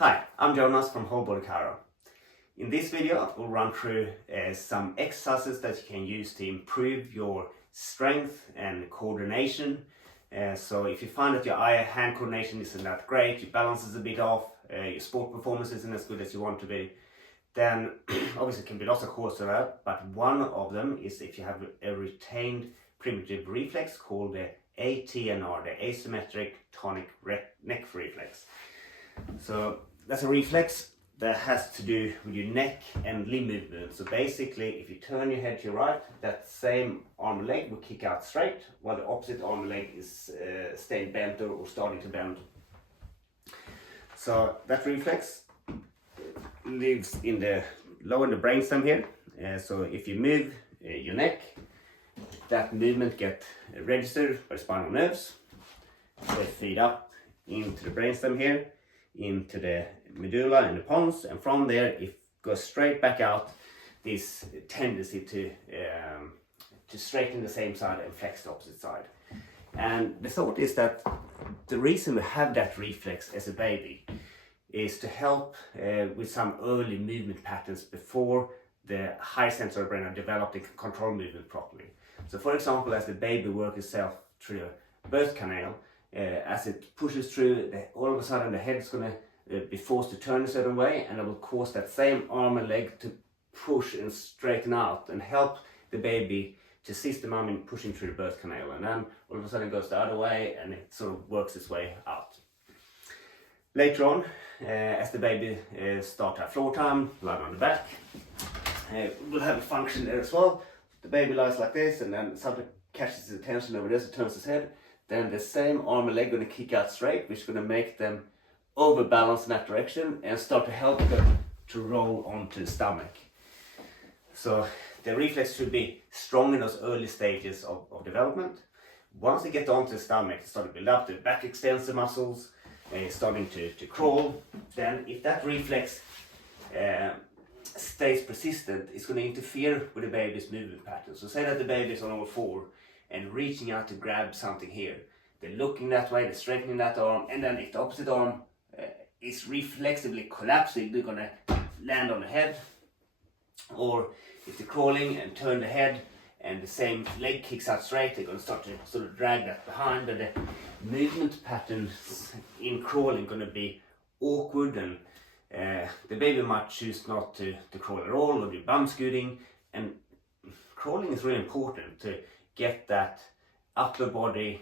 Hi, I'm Jonas from Whole Body Chiro. In this video, we'll run through some exercises that you can use to improve your strength and coordination. So if you find that your eye-hand coordination isn't that great, your balance is a bit off, your sport performance isn't as good as you want to be, then obviously it can be lots of causes of that, but one of them is if you have a retained primitive reflex called the ATNR, the Asymmetric Tonic Neck Reflex. So that's a reflex that has to do with your neck and limb movement. So basically, if you turn your head to your right, that same arm and leg will kick out straight, while the opposite arm and leg is staying bent or starting to bend. So that reflex lives low in the brainstem here. So if you move your neck, that movement gets registered by the spinal nerves. They feed up into the brainstem here, into the medulla and the pons, and from there it goes straight back out. This tendency to straighten the same side and flex the opposite side. And the thought is that the reason we have that reflex as a baby is to help with some early movement patterns before the high sensory brain are developed and can control movement properly. So for example, as the baby works itself through a birth canal, as it pushes through, all of a sudden the head is going to be forced to turn a certain way, and it will cause that same arm and leg to push and straighten out and help the baby to assist the mom in pushing through the birth canal. And then all of a sudden it goes the other way and it sort of works its way out. Later on, as the baby starts to have floor time, lying on the back, we'll have a function there as well. The baby lies like this, and then something catches his attention over this, it turns his head. Then the same arm and leg going to kick out straight, which is going to make them overbalance in that direction and start to help them to roll onto the stomach. So the reflex should be strong in those early stages of development. Once they get onto the stomach, they start to build up the back extensor muscles, starting to crawl. Then if that reflex stays persistent, it's going to interfere with the baby's movement pattern. So say that the baby is on all four and reaching out to grab something here. They're looking that way, they're straightening that arm, and then if the opposite arm is reflexively collapsing, they're going to land on the head. Or if they're crawling and turn the head and the same leg kicks out straight, they're going to start to sort of drag that behind, but the movement patterns in crawling are going to be awkward, and the baby might choose not to crawl at all or do bum scooting. And crawling is really important to get that upper body,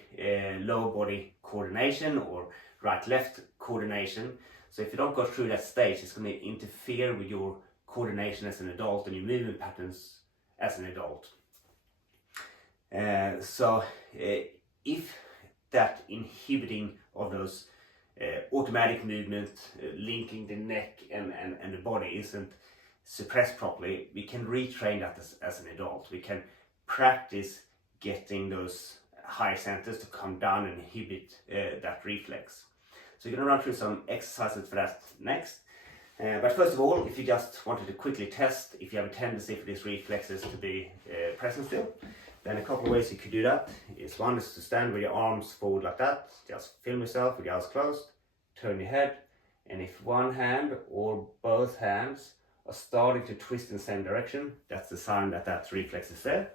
lower body coordination or right-left coordination. So if you don't go through that stage, it's going to interfere with your coordination as an adult and your movement patterns as an adult. So if that inhibiting of those automatic movement linking the neck and the body isn't suppressed properly, we can retrain that as an adult. We can practice getting those higher centers to come down and inhibit that reflex. So you're going to run through some exercises for that next. But first of all, if you just wanted to quickly test if you have a tendency for these reflexes to be present still, then a couple of ways you could do that. One is to stand with your arms forward like that, just film yourself with your eyes closed, turn your head, and if one hand or both hands are starting to twist in the same direction, that's the sign that that reflex is there.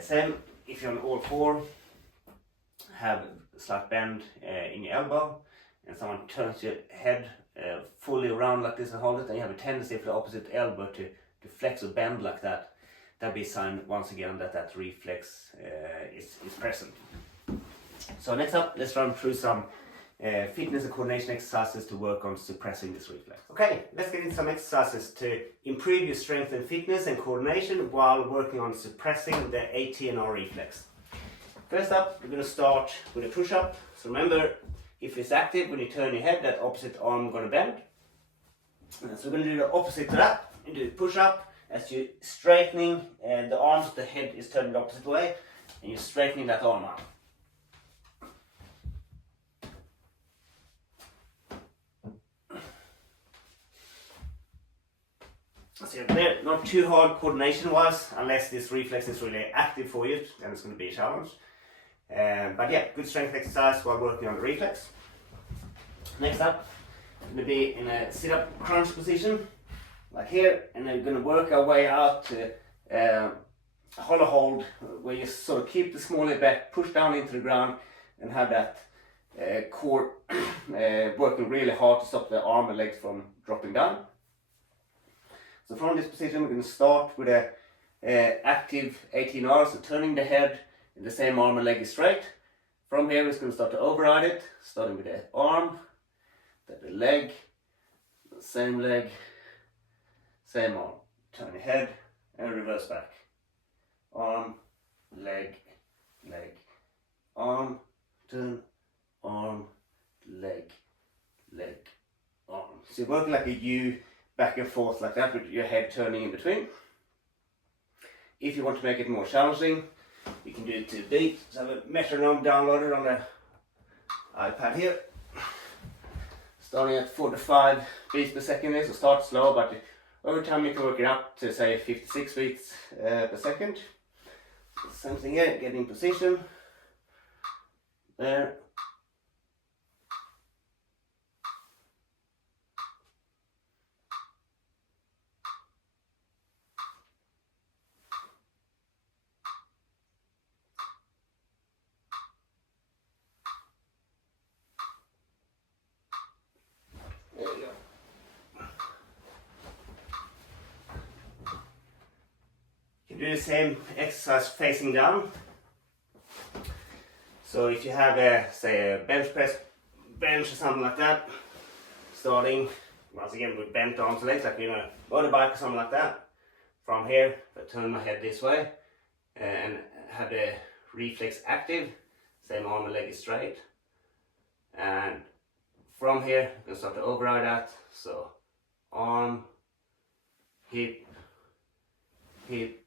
Same if you're on all four, have a slight bend in your elbow, and someone turns your head fully around like this and hold it, and you have a tendency for the opposite elbow to flex or bend like that. That'd be a sign once again that that reflex is present. So next up, let's run through some fitness and coordination exercises to work on suppressing this reflex. Okay, let's get into some exercises to improve your strength and fitness and coordination while working on suppressing the ATNR reflex. First up, we're going to start with a push-up. So remember, if it's active, when you turn your head, that opposite arm is going to bend. So we're going to do the opposite to that. You do a push-up as you're straightening the arms, the head is turning the opposite way, and you're straightening that arm out. So they're not too hard coordination-wise, unless this reflex is really active for you, then it's going to be a challenge. But yeah, good strength exercise while working on the reflex. Next up, going to be in a sit-up crunch position, like here, and then we're going to work our way out to a hollow hold, where you sort of keep the small leg back, push down into the ground, and have that core working really hard to stop the arm and legs from dropping down. So from this position, we're going to start with a active ATNR, so turning the head in the same arm and leg is straight. From here, we're just going to start to override it, starting with the arm, then the leg, same leg, same arm. Turn the head and reverse back. Arm, leg, leg, arm, turn, arm, leg, leg, arm. So you work like a U back and forth like that with your head turning in between. If you want to make it more challenging, you can do it to beat. So I have a metronome downloaded on the iPad here. Starting at 45 beats per second there, so start slow, but over time you can work it up to say 56 beats per second. Same thing here, get in position. There. There you go. You do the same exercise facing down. So if you have say a bench press bench or something like that, starting once again with bent arms and legs, like you're in a motorbike or something like that. From here, if I turn my head this way and have the reflex active, same arm and leg is straight. And from here, you can start to override that. So arm, hip, hip,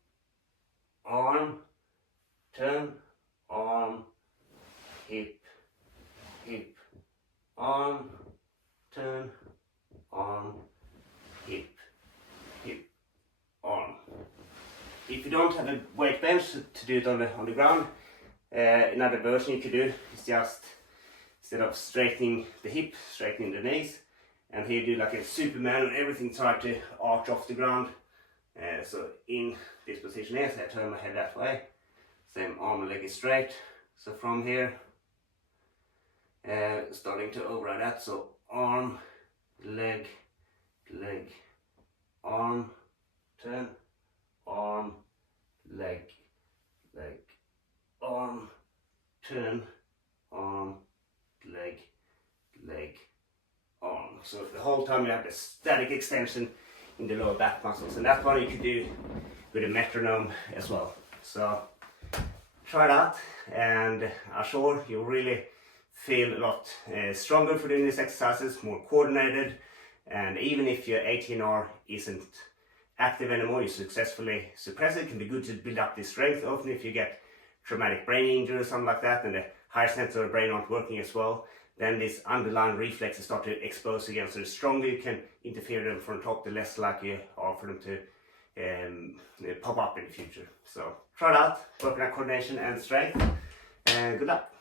arm, turn, arm, hip, hip, arm, turn, arm, hip, hip, arm. If you don't have a weight bench to do it on the ground, another version you could do is just, instead of straightening the hip, straightening the knees, and here you do like a Superman and everything try to arch off the ground. So in this position here, so I turn my head that way, same arm and leg is straight. So from here, starting to override that, so arm, leg, leg, arm, turn, arm, leg, leg, arm, turn, arm, leg, leg, arm. So the whole time you have the static extension in the lower back muscles, and that's what you can do with a metronome as well. So try that, and I'm sure you'll really feel a lot stronger for doing these exercises, more coordinated, and even if your ATNR isn't active anymore, you successfully suppress it. It can be good to build up this strength. Often if you get traumatic brain injury or something like that, and the higher centers of the brain aren't working as well, then these underlying reflexes start to expose again. So the stronger you can interfere them from top, the less likely you are for them to pop up in the future. So try that, work on that coordination and strength, and good luck.